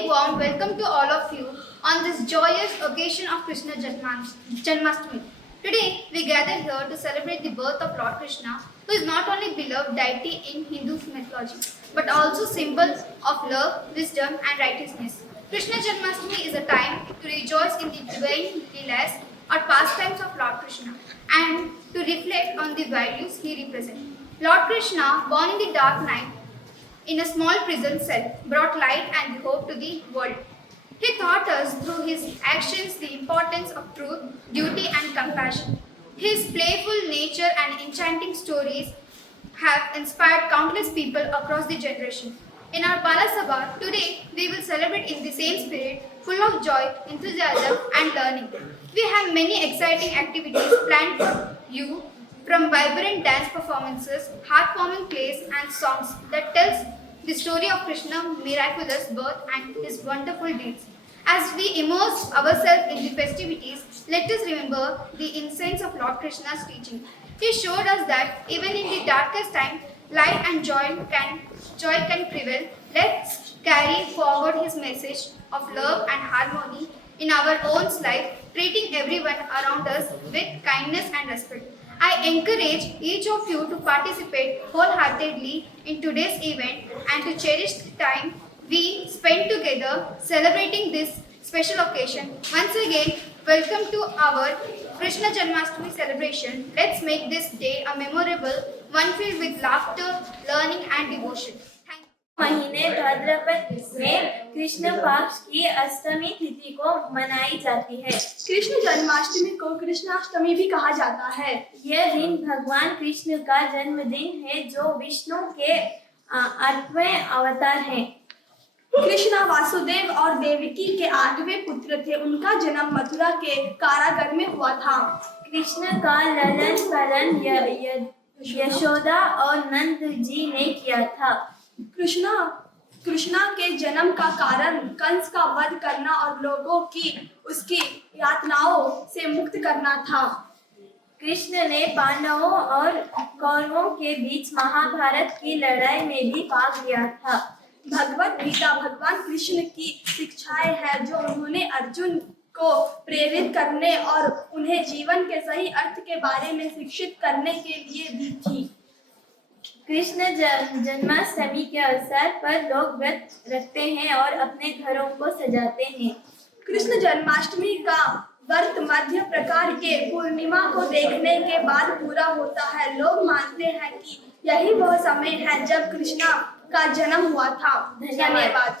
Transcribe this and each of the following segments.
very warm welcome to all of you on this joyous occasion of Krishna Janmashtami. Today, we gather here to celebrate the birth of Lord Krishna, who is not only beloved deity in Hindu mythology, but also symbol of love, wisdom, and righteousness. Krishna Janmashtami is a time to rejoice in the divine leelas or pastimes of Lord Krishna and to reflect on the values he represents. Lord Krishna, born in the dark night, in a small prison cell, brought light and hope to the world. He taught us through his actions the importance of truth, duty, and compassion. His playful nature and enchanting stories have inspired countless people across the generation. In our Balasabha, today we will celebrate in the same spirit, full of joy, enthusiasm, and learning. We have many exciting activities planned for you, from vibrant dance performances, heartwarming plays, and songs that tells the story of Krishna's miraculous birth and his wonderful deeds. As we immerse ourselves in the festivities, let us remember the incense of Lord Krishna's teaching. He showed us that even in the darkest time, light and joy can prevail. Let's carry forward his message of love and harmony in our own life, treating everyone around us with kindness and respect. I encourage each of you to participate wholeheartedly in today's event and to cherish the time we spend together celebrating this special occasion. Once again, welcome to our Krishna Janmashtami celebration. Let's make this day a memorable one filled with laughter, learning, and devotion. Thank you. महीने भाद्रपद में कृष्ण पक्ष की अष्टमी तिथि को मनाई जाती है। कृष्ण जन्माष्टमी को कृष्णाष्टमी भी कहा जाता है। यह दिन भगवान कृष्ण का जन्मदिन है, जो विष्णु के 8वें अवतार हैं। कृष्णा वासुदेव और देवकी के 8वें पुत्र थे। उनका जन्म मथुरा के कारागार में हुआ था। कृष्ण का लालन पालन यशोदा और नंद जी ने किया था। कृष्णा के जन्म का कारण कंस का वध करना और लोगों की उसकी यातनाओं से मुक्त करना था। कृष्ण ने पांडवों और कौरवों के बीच महाभारत की लड़ाई में भी भाग लिया था। भगवत गीता भगवान कृष्ण की शिक्षाएं हैं, जो उन्होंने अर्जुन को प्रेरित करने और उन्हें जीवन के सही अर्थ के बारे में शिक्षित करने के लिए दी थी। कृष्ण जन्माष्टमी के अवसर पर लोग व्रत रखते हैं और अपने घरों को सजाते हैं। कृष्ण जन्माष्टमी का व्रत मध्य प्रकार के पूर्णिमा को देखने के बाद पूरा होता है। लोग मानते हैं कि यही वह समय है जब कृष्णा का जन्म हुआ था। धन्यवाद।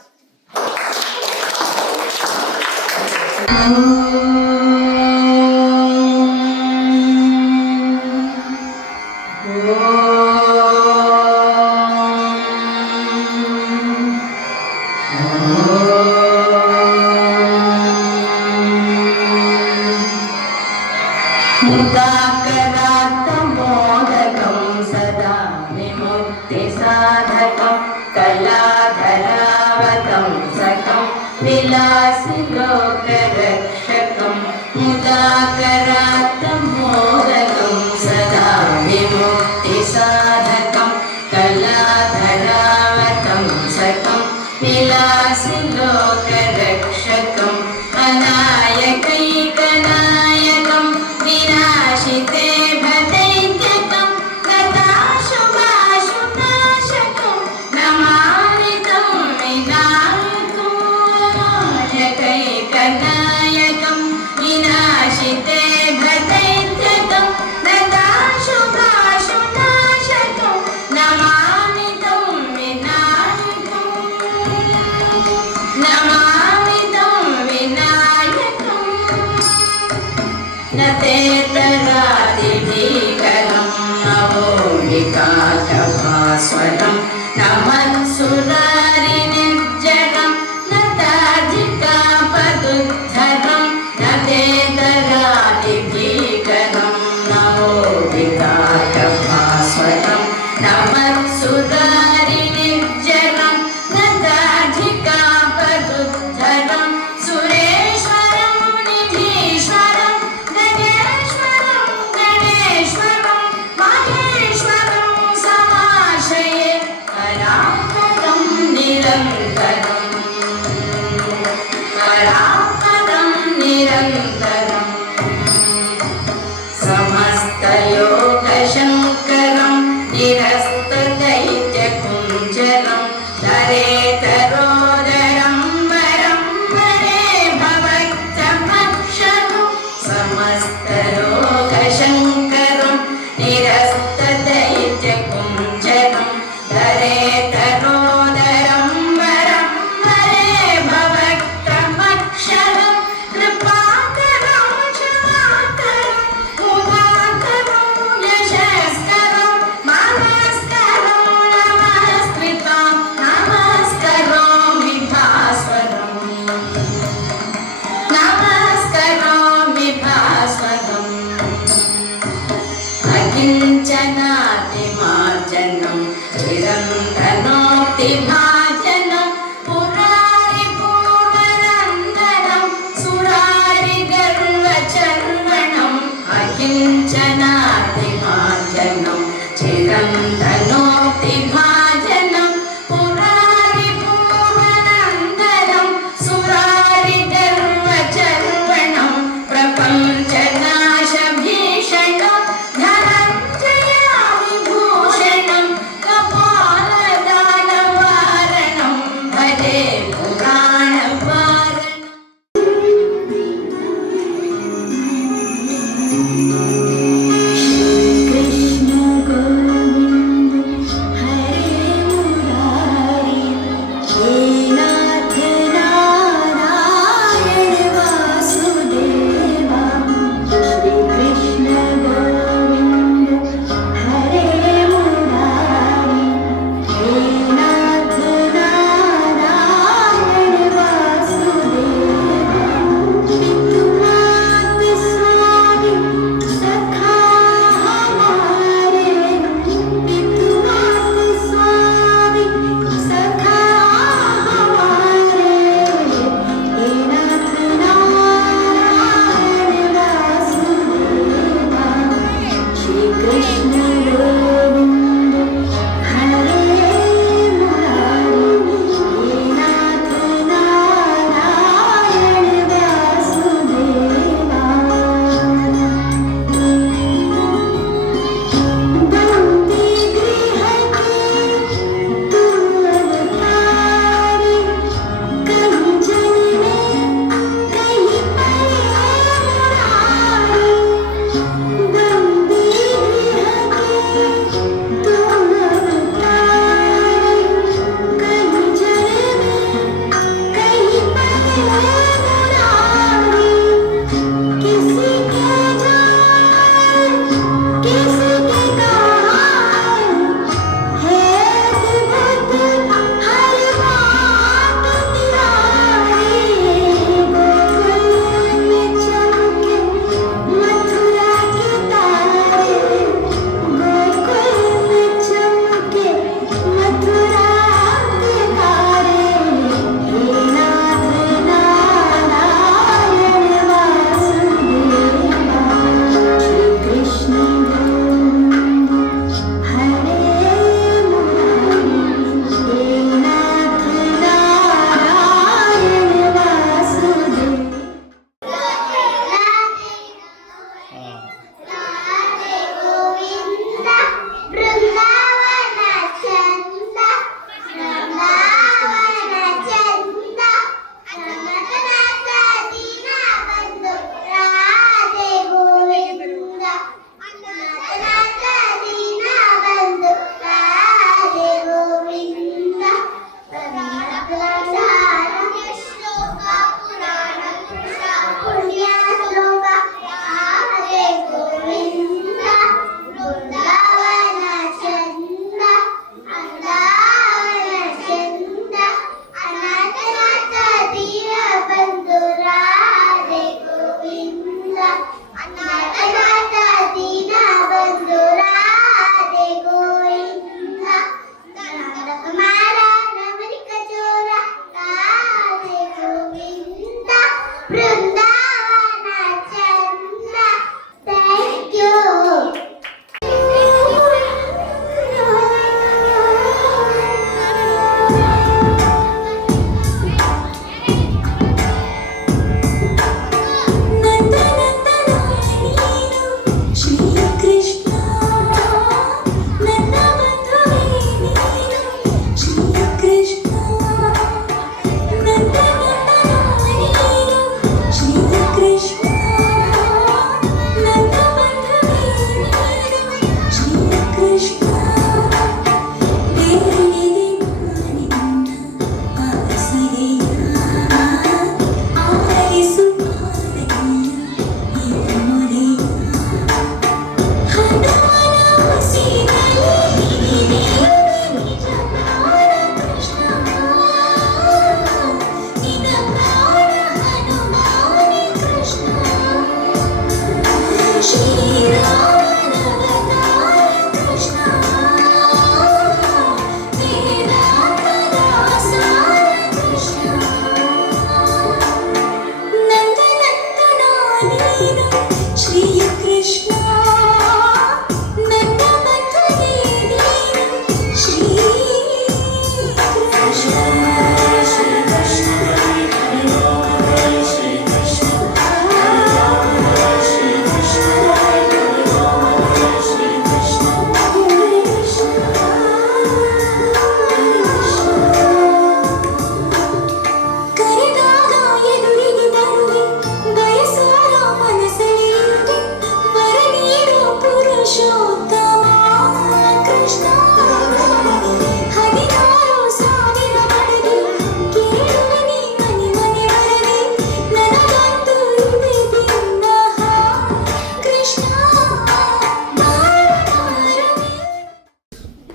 मुदाकरात्मोदकं सदा विमुक्तिसाधकं कलाधरावतं सकं विलासिलोकरक्षकं मुदाकरात्मोदकं सदा विमुक्तिसाधकं कलाधरावतं सकं विलासिलोकरक्षकम् अनायकैकनायकं विनाशिते भदैत्यकं गताशुभाशुनाशकं नमामि तं विनायकं अनायकैकनायकं विनाशिते भदैत्यकं गताशुभाशुनाशकं नमामि तं विनायकं नमामि तं विनायकम् न तेतरादिभीकरं नवोऽधिकाटभास्वरं न मत्सुरारिनिर्जरं न तार्जिकापदुद्धरं न तेतरादिभीकरं नवोऽधिकाटभास्वरं न मत्सुरारिनिर्जरं न तार्जिकापदुद्धरं सुरेश्वरं निधीश्वरं गणेश्वरं गणेश्वरं माहेश्वरं समाश्रये करान्तरं चिरन्तनोक्तिभाजनं पुरारिपूर्णनन्दनं सुरारिगर्वचर्वणम् अकिञ्चनातिभाजनं चिरन्तनोक्तिभाजनं पुरारिपूर्णनन्दनं सुरारिगर्वचर्वणं प्रपञ्चनाशभीषणं धनञ्जयाविभूषणं कपालदानवारणं भजे पुराणवारणम् कृष्ण गोविन्द हरे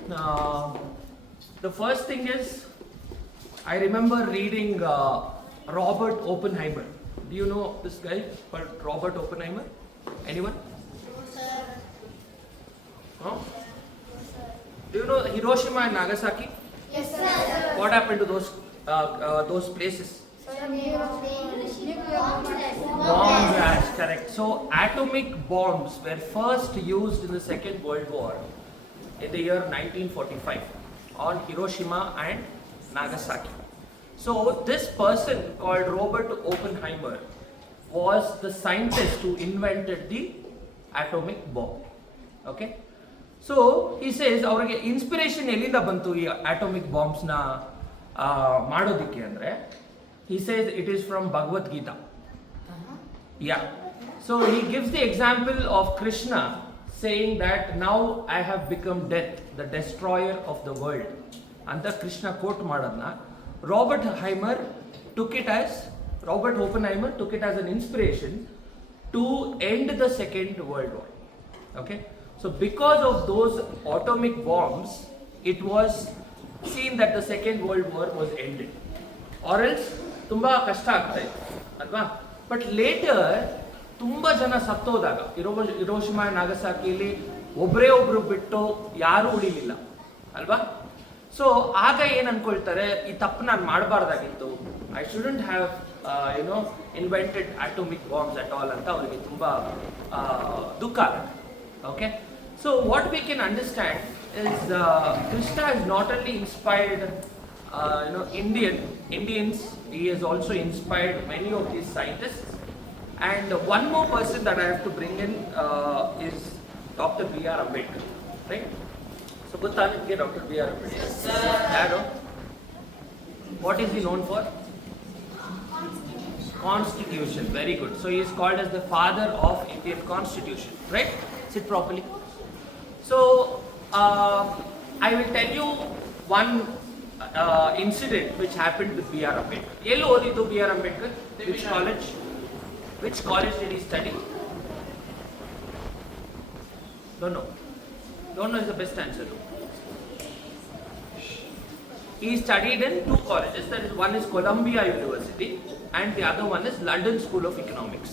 The first thing is, I remember reading Robert Oppenheimer. Do you know this guy called Robert Oppenheimer? Anyone? No? Do you know Hiroshima and Nagasaki? Yes, sir. What happened to those places? Bomb blast, correct. So atomic bombs were first used in the Second World War in the year 1945 on Hiroshima and Nagasaki. So this person called Robert Oppenheimer was the scientist who invented the atomic bomb. Okay? So he says ಅವರಿಗೆ inspiration ಎಲ್ಲಿಂದ ಬಂತು ಈ atomic ಬಾಂಬ್ಸ್ನ ಮಾಡೋದಕ್ಕೆ ಅಂದರೆ he says it is from Bhagavad Gita. Yeah. So he gives the example of Krishna saying that now I have become death, the destroyer of the world. ಅಂತ Krishna coat ಮಾಡೋದನ್ನ Robert Oppenheimer took it as an inspiration to end the Second World War. Okay? So because of those atomic bombs, it was seen that the Second World War was ended. Or else, ತುಂಬಾ ಕಷ್ಟ ಆಗ್ತಾ ಇತ್ತು ಅಲ್ವಾ. But later ತುಂಬಾ ಜನ ಸತ್ತೋದಾಗ Hiroshima ನಾಗಸಾಕಿಲಿ ಒಬ್ರು ಬಿಟ್ಟು ಯಾರೂ ಉಳಿಲಿಲ್ಲ ಅಲ್ವಾ. ಸೊ ಆಗ ಏನ್ ಅನ್ಕೊಳ್ತಾರೆ, ಈ ತಪ್ಪು ನಾನು ಮಾಡಬಾರ್ದಾಗಿತ್ತು, I shouldn't have invented atomic bombs at all ಅಂತ ಅವರಿಗೆ ತುಂಬಾ ದುಃಖ ಆಗುತ್ತೆ. Okay, so what we can understand is Krishna is not only inspired Indians, he has also inspired many of these scientists. And one more person that I have to bring in is Dr. B.R. Ambedkar, right? So good time to get Dr. B.R. Ambedkar. Yes, sir. Dad, what is he known for? Constitution. Very good. So he is called as the father of Indian Constitution, right? Sit properly. So I will tell you one incident which happened with B.R. Ambedkar. Yello odidu B.R. Ambedkar? Which college? Which college did he study? Don't know. Don't know is the best answer. He studied in two colleges. That is, one is Columbia University and the other one is London School of Economics.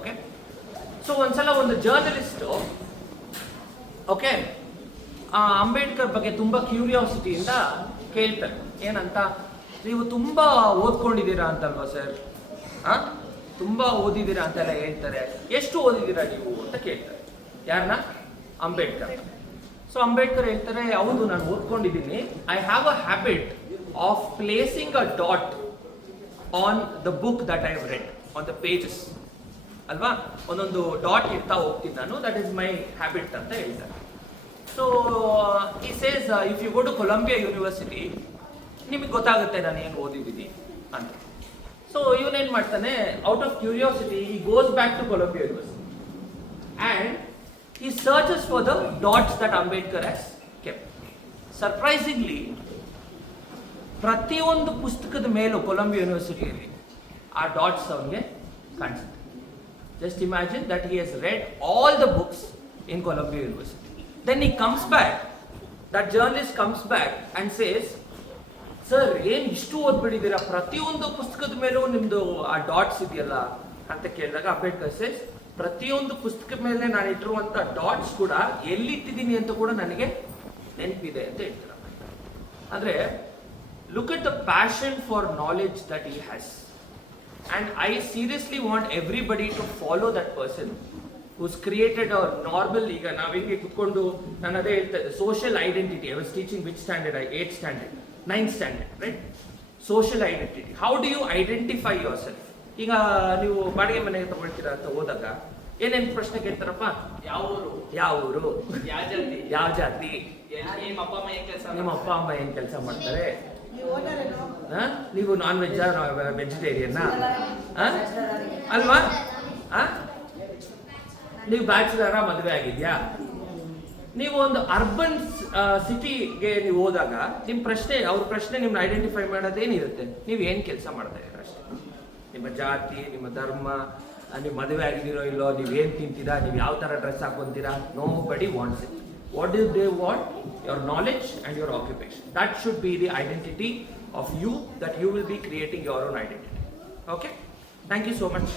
Okay. So ಒಂದ್ಸಲ ಒಂದು journalist okay Ambedkar ಬಗ್ಗೆ ತುಂಬಾ ಕ್ಯೂರಿಯಾಸಿಟಿಯಿಂದ ಕೇಳ್ತಾರೆ, ಏನಂತ, ನೀವು ತುಂಬಾ ಓದ್ಕೊಂಡಿದ್ದೀರಾ ಅಂತಲ್ವಾ sir, ತುಂಬಾ ಓದಿದ್ದೀರಾ ಅಂತೆಲ್ಲ ಹೇಳ್ತಾರೆ, ಎಷ್ಟು ಓದಿದ್ದೀರಾ ನೀವು ಅಂತ ಕೇಳ್ತಾರೆ. ಯಾರನ್ನ? ಅಂಬೇಡ್ಕರ್. ಸೊ ಅಂಬೇಡ್ಕರ್ ಹೇಳ್ತಾರೆ, ಹೌದು ನಾನು ಓದ್ಕೊಂಡಿದ್ದೀನಿ, I have a habit of placing a dot on the book that I have read on the pages ಅಲ್ವಾ, ಒಂದೊಂದು ಡಾಟ್ ಇಡ್ತಾ ಹೋಗ್ತೀನಿ ನಾನು, ದಟ್ ಈಸ್ ಮೈ ಹ್ಯಾಬಿಟ್ ಅಂತ ಹೇಳ್ತಾರೆ. ಸೊ ಈ says if you go to Columbia University ನಿಮಗೆ ಗೊತ್ತಾಗುತ್ತೆ ನಾನು ಏನು ಓದಿದ್ದೀನಿ ಅಂತ. ಸೊ ಇವನೇನು ಮಾಡ್ತಾನೆ, out of curiosity he goes back to Columbia University and he searches for the dots that Ambedkar has kept. Surprisingly, ಪ್ರತಿಯೊಂದು ಪುಸ್ತಕದ ಮೇಲೂ ಕೊಲಂಬಿಯಾ ಯೂನಿವರ್ಸಿಟಿಯಲ್ಲಿ ಆ ಡಾಟ್ಸ್ ಅವನಿಗೆ ಕಾಣಿಸುತ್ತೆ. Just imagine that he has read all the books in Columbia University. Then he comes back, that journalist comes back and says, sir ಏನು ಇಷ್ಟು ಓದ್ಬಿಟ್ಟಿದ್ದೀರಾ, ಪ್ರತಿಯೊಂದು ಪುಸ್ತಕದ ಮೇಲೂ ನಿಮ್ಮದು ಆ ಡಾಟ್ಸ್ ಇದೆಯಲ್ಲ ಅಂತ ಕೇಳಿದಾಗ ಅಂಬೇಡ್ಕರ್ ಸೇಸ್, ಪ್ರತಿಯೊಂದು ಪುಸ್ತಕದ ಮೇಲೆ ನಾನು ಇಟ್ಟಿರುವಂಥ ಡಾಟ್ಸ್ ಕೂಡ ಎಲ್ಲಿಟ್ಟಿದ್ದೀನಿ ಅಂತ ಕೂಡ ನನಗೆ ನೆನಪಿದೆ ಅಂತ ಹೇಳ್ತಾರೆ. ಅಂದರೆ look at the passion for knowledge that he has. And I seriously want everybody to follow that person whose created our normal. ಈಗ ನಾವು ಹಿಂಗೆ ಕುತ್ಕೊಂಡು ನಾನು ಅದೇ ಹೇಳ್ತಾ ಇದ್ದೆ, social identity. I was teaching which standard? 8th standard, 9th standard, right? Social identity. How do you identify yourself? ಈಗ ನೀವು ಬಾಡಿಗೆ ಮನೆಗೆ ತಗೊಳ್ತೀರಾ ಅಂತ ಹೋದಾಗ ಏನೇನು ಪ್ರಶ್ನೆ ಕೇಳ್ತಾರಪ್ಪ? ಯಾವ ಊರು, ಯಾವ ಜಾತಿ, ನಿಮ್ಮ ಅಪ್ಪ ಅಮ್ಮ ಏನ್ ಕೆಲಸ ಮಾಡ್ತಾರೆ, ನೀವು ನಾನ್ ವೆಜ್ ವೆಜಿಟೇರಿಯನ್ ಅಲ್ವಾ, ನೀವು ಬ್ಯಾಚುಲರ, ಮದುವೆ ಆಗಿದ್ಯಾ? ನೀವು ಒಂದು ಅರ್ಬನ್ ಸಿಟಿಗೆ ನೀವು ಹೋದಾಗ ನಿಮ್ಮ ಪ್ರಶ್ನೆ, ಅವ್ರ ಪ್ರಶ್ನೆ ನಿಮ್ನ ಐಡೆಂಟಿಫೈ ಮಾಡೋದೇನಿರುತ್ತೆ, ನೀವು ಏನು ಕೆಲಸ ಮಾಡ್ತಾ ಇದ್ದೀರಾ ಅಷ್ಟೇ. ನಿಮ್ಮ ಜಾತಿ, ನಿಮ್ಮ ಧರ್ಮ, ನೀವು ಮದುವೆ ಆಗಿದ್ದೀರೋ ಇಲ್ಲೋ, ನೀವು ಏನು ತಿಂತೀರಾ, ನೀವು ಯಾವ ಥರ ಡ್ರೆಸ್ ಹಾಕೊಂತೀರಾ, ನೋ ಬಡಿ wants it. What do they want? Your knowledge and your occupation. That should be the identity of you, that you will be creating your own identity. Okay? Thank you so much.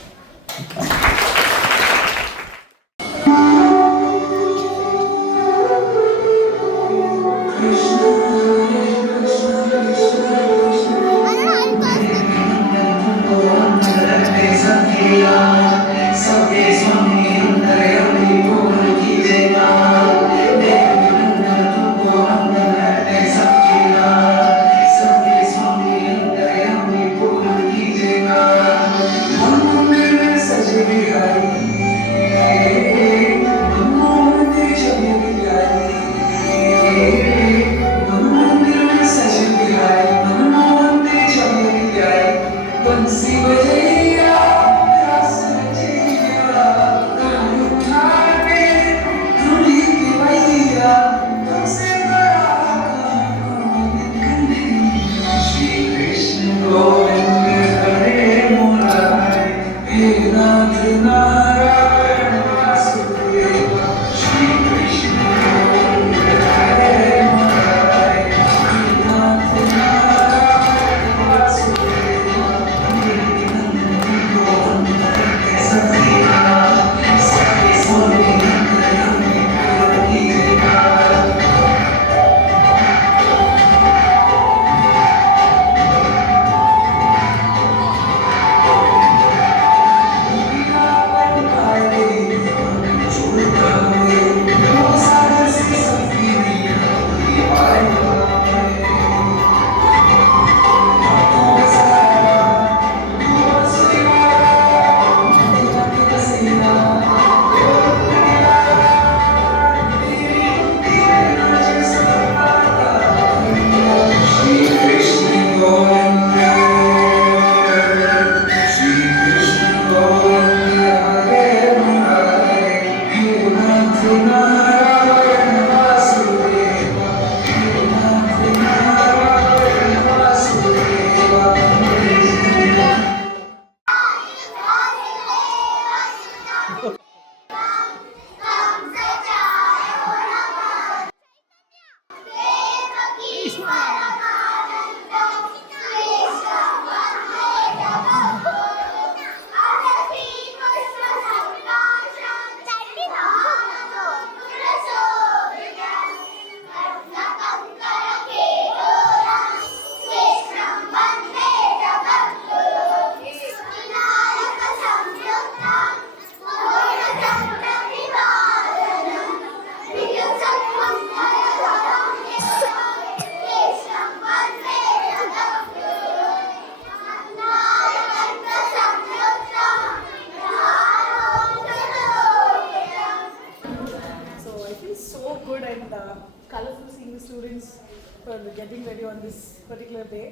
colorful seeing the students for getting ready on this particular day.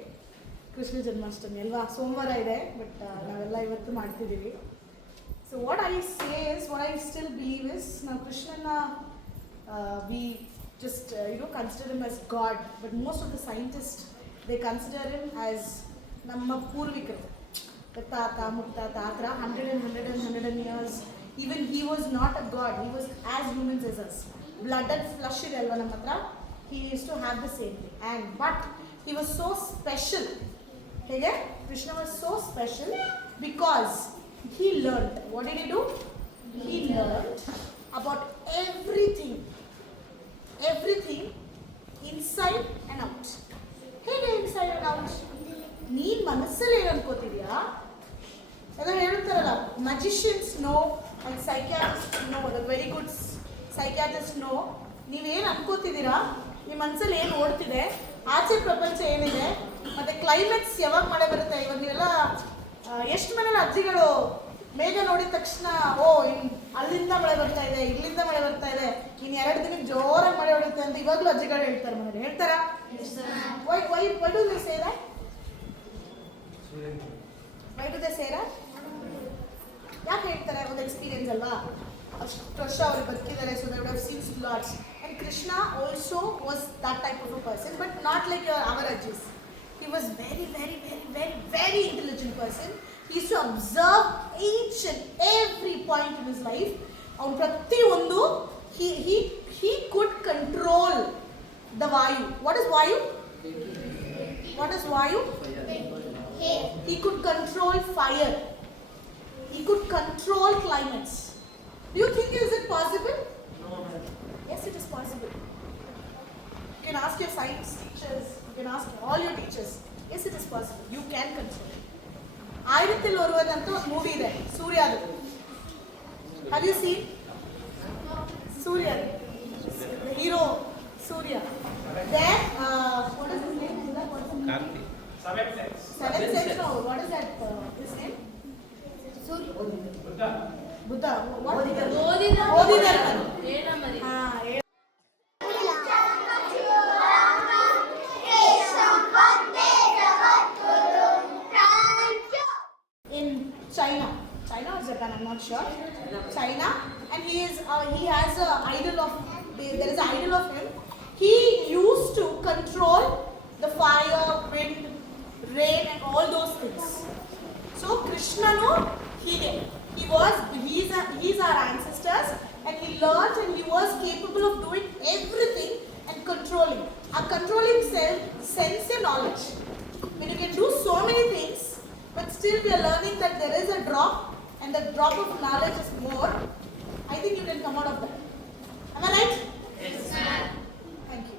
Krishna Janmashtami ಅಲ್ವಾ, ಸೋಮವಾರ ಇದೆ, but ನಾವೆಲ್ಲ ಇವತ್ತು ಮಾಡ್ತಿದ್ದೀವಿ. So what I say is, what I still believe is, ನಾವು ಕೃಷ್ಣನ V just consider him as God, but most of the scientists, they consider him as ನಮ್ಮ ಪೂರ್ವಿಕರು, ತಾತ ಮುತ್ತಾತ ಆ ಥರ 100 years. Even he was not a god, he was as humans as us. Blood and flesh ಇದೆ ಅಲ್ವಾ ನಮ್ಮ ಹತ್ರ, he used to have the same thing. And but he was so special. ಹೇಗೆ Krishna was so special because he learned. What did he do? He learned about everything inside and out. ಹೇಗೆ inside and out? ನೀನ್ ಮನಸ್ಸಲ್ಲಿ ಏನು ಅನ್ಕೋತಿದ್ಯಾ, ಎಲ್ಲ ಹೇಳ್ತಾರಲ್ಲ, magicians know and psychiatrists know, the very good psychiatrists know, ನೀವೇನು ಅನ್ಕೋತಿದ್ದೀರಾ, ನಿಮ್ಮ ಮನಸ್ಸಲ್ಲಿ ಏನು ಓಡ್ತಿದೆ, ಆಚೆ ಪ್ರಪಂಚ ಏನಿದೆ, ಮತ್ತು ಕ್ಲೈಮೇಟ್ಸ್ ಯಾವಾಗ ಮಳೆ ಬರುತ್ತೆ. ಇವಾಗ ನೀವೆಲ್ಲ ಎಷ್ಟು ಮನೇಲಿ ಅಜ್ಜಿಗಳು ಮೇಘ ನೋಡಿದ ತಕ್ಷಣ ಅಲ್ಲಿಂದ ಮಳೆ ಬರ್ತಾ ಇದೆ, ಇಲ್ಲಿಂದ ಮಳೆ ಬರ್ತಾ ಇದೆ, ಇನ್ನು 2 ದಿನಕ್ಕೆ ಜೋರಾಗಿ ಮಳೆ ಹೊಡುತ್ತೆ ಅಂತ ಇವಾಗಲೂ ಅಜ್ಜಿಗಳು ಹೇಳ್ತಾರೆ ಮನೇಲಿ, ಹೇಳ್ತಾರಾ? Why do they say that? Why do they say that? ಯಾಕೆ ಹೇಳ್ತಾರೆ? ಒಂದು ಎಕ್ಸ್ಪೀರಿಯನ್ಸ್ ಅಲ್ವಾ, ಅಷ್ಟು ವರ್ಷ ಅವ್ರು ಬದುಕಿದ್ದಾರೆ, so they would have seen lots. And Krishna also was that type of a person, but not like our Ajis. He was very intelligent person. He used to observe each and every point in his life. ಅವನು ಪ್ರತಿಯೊಂದು he could control the Vayu. What is Vayu? What is Vayu? He could control fire. He could control climates. Do you think is it possible? No. Yes, it is possible. You can ask your science teachers. You can ask all your teachers. Yes, it is possible. You can control it. ಆಯಿರത്തിൽ ಒರುವರ್ ಅಂತ ಒಂದು movie ಇದೆ ಸೂರ್ಯದು. Have you seen? Surya, the hero Surya. Then what is his name? Karthi. Seventh sense. No, what is that? His name? Buddha. What? Bodhidharma. In China or Japan, I'm not sure. China, and he has a idol of there is an idol of him. He used to control the fire, wind, rain, and all those things. So Krishna, no, he's our ancestors, and he learned and he was capable of doing everything and controlling. A controlling sense and knowledge. When you can do so many things, but still we are learning that there is a drop, and the drop of knowledge is more. I think you can come out of that. Am I right? Yes, ma'am. Thank you.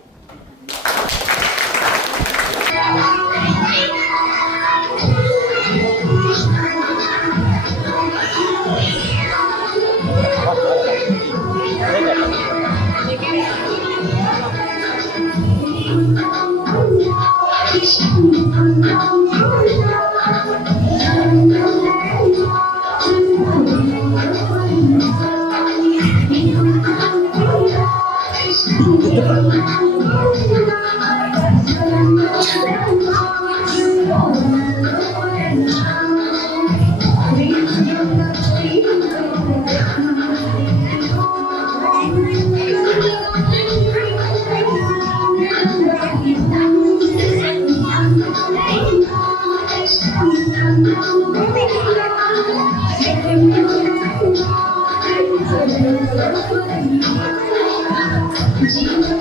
Jesus.